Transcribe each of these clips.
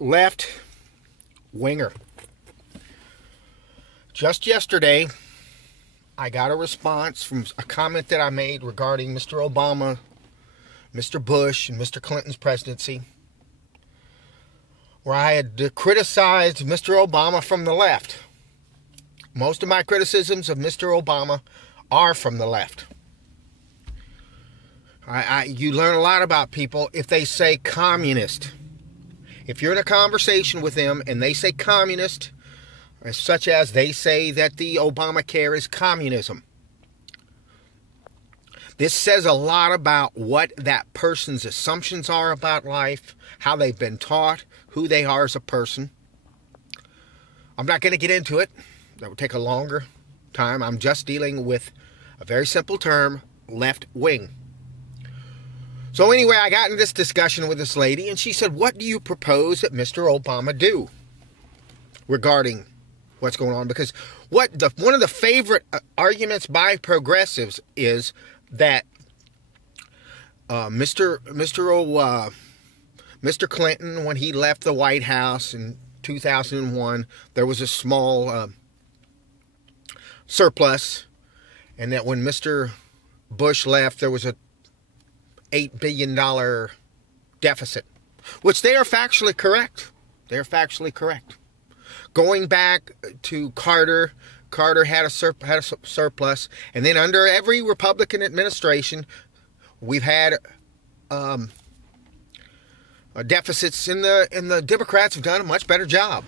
left winger. Just yesterday, I got a response from a comment that I made regarding Mr. Obama, Mr. Bush, and Mr. Clinton's presidency, where I had criticized Mr. Obama from the left. Most of my criticisms of Mr. Obama are from the left. You learn a lot about people if they say communist. If you're in a conversation with them and they say communist, such as they say that the Obamacare is communism, this says a lot about what that person's assumptions are about life, how they've been taught, who they are as a person. I'm not going to get into it. That would take a longer time. I'm just dealing with a very simple term, left wing. So anyway, I got in this discussion with this lady, and she said, what do you propose that Mr. Obama do regarding what's going on? Because one of the favorite arguments by progressives is that Mr. Clinton, when he left the White House in 2001, there was a small surplus, and that when Mr. Bush left, there was a $8 billion deficit, which they are factually correct. They are factually correct. Going back to Carter had a surplus, and then under every Republican administration, we've had deficits, and the Democrats have done a much better job.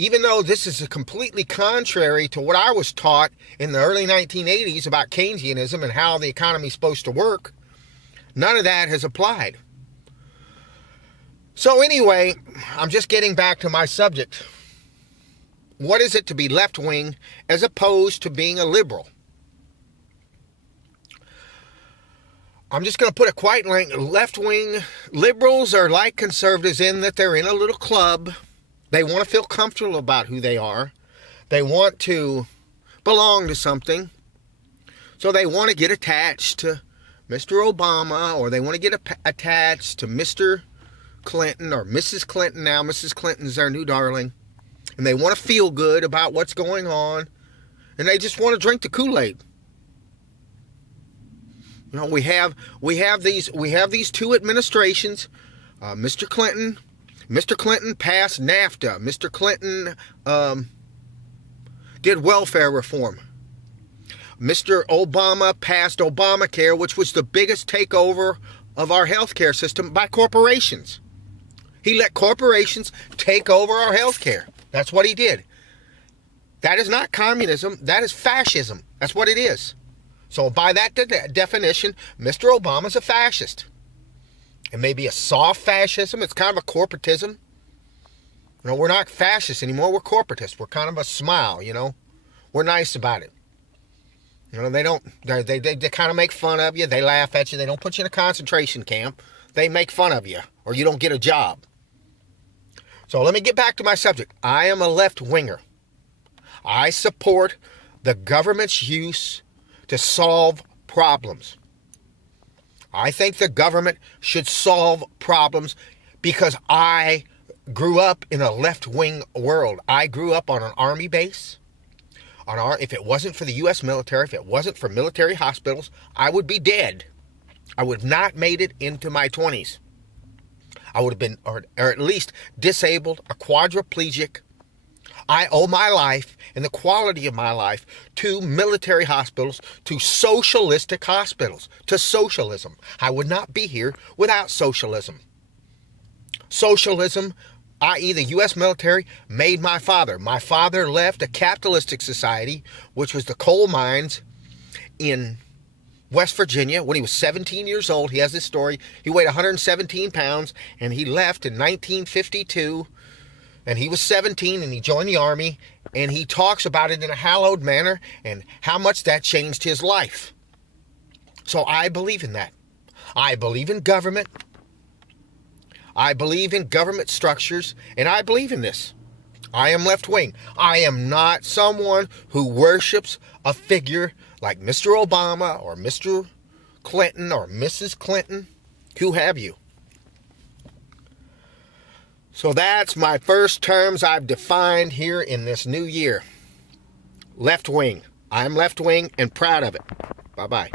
Even though this is completely contrary to what I was taught in the early 1980s about Keynesianism and how the economy is supposed to work, none of that has applied. So anyway, I'm just getting back to my subject. What is it to be left-wing as opposed to being a liberal? I'm just going to put it quite left-wing. Liberals are like conservatives in that they're in a little club. They want to feel comfortable about who they are. They want to belong to something. So they want to get attached to Mr. Obama, or they want to get attached to Mr. Clinton or Mrs. Clinton now. Mrs. Clinton's their new darling. And they want to feel good about what's going on. And they just want to drink the Kool-Aid. You know, we have these two administrations. Mr. Clinton passed NAFTA. Mr. Clinton did welfare reform. Mr. Obama passed Obamacare, which was the biggest takeover of our healthcare system by corporations. He let corporations take over our healthcare. That's what he did. That is not communism. That is fascism. That's what it is. So by that definition, Mr. Obama's a fascist. It may be a soft fascism. It's kind of a corporatism. You know, we're not fascists anymore. We're corporatists. We're kind of a smile, you know. We're nice about it. You know, they kind of make fun of you. They laugh at you. They don't put you in a concentration camp. They make fun of you, or you don't get a job. So let me get back to my subject. I am a left-winger. I support the government's use to solve problems. I think the government should solve problems because I grew up in a left-wing world. I grew up on an army base. If it wasn't for the U.S. military, if it wasn't for military hospitals, I would be dead. I would have not made it into my 20s. I would have been, or at least disabled, a quadriplegic. I owe my life and the quality of my life to military hospitals, to socialistic hospitals, to socialism. I would not be here without socialism. Socialism, i.e. the U.S. military, made my father. My father left a capitalistic society, which was the coal mines in West Virginia, when he was 17 years old. He has this story. He weighed 117 pounds, and he left in 1952. And he was 17, and he joined the army, and he talks about it in a hallowed manner and how much that changed his life. So I believe in that. I believe in government. I believe in government structures, and I believe in this. I am left-wing. I am not someone who worships a figure like Mr. Obama or Mr. Clinton or Mrs. Clinton. Who have you? So that's my first terms I've defined here in this new year. Left wing. I'm left wing and proud of it. Bye-bye.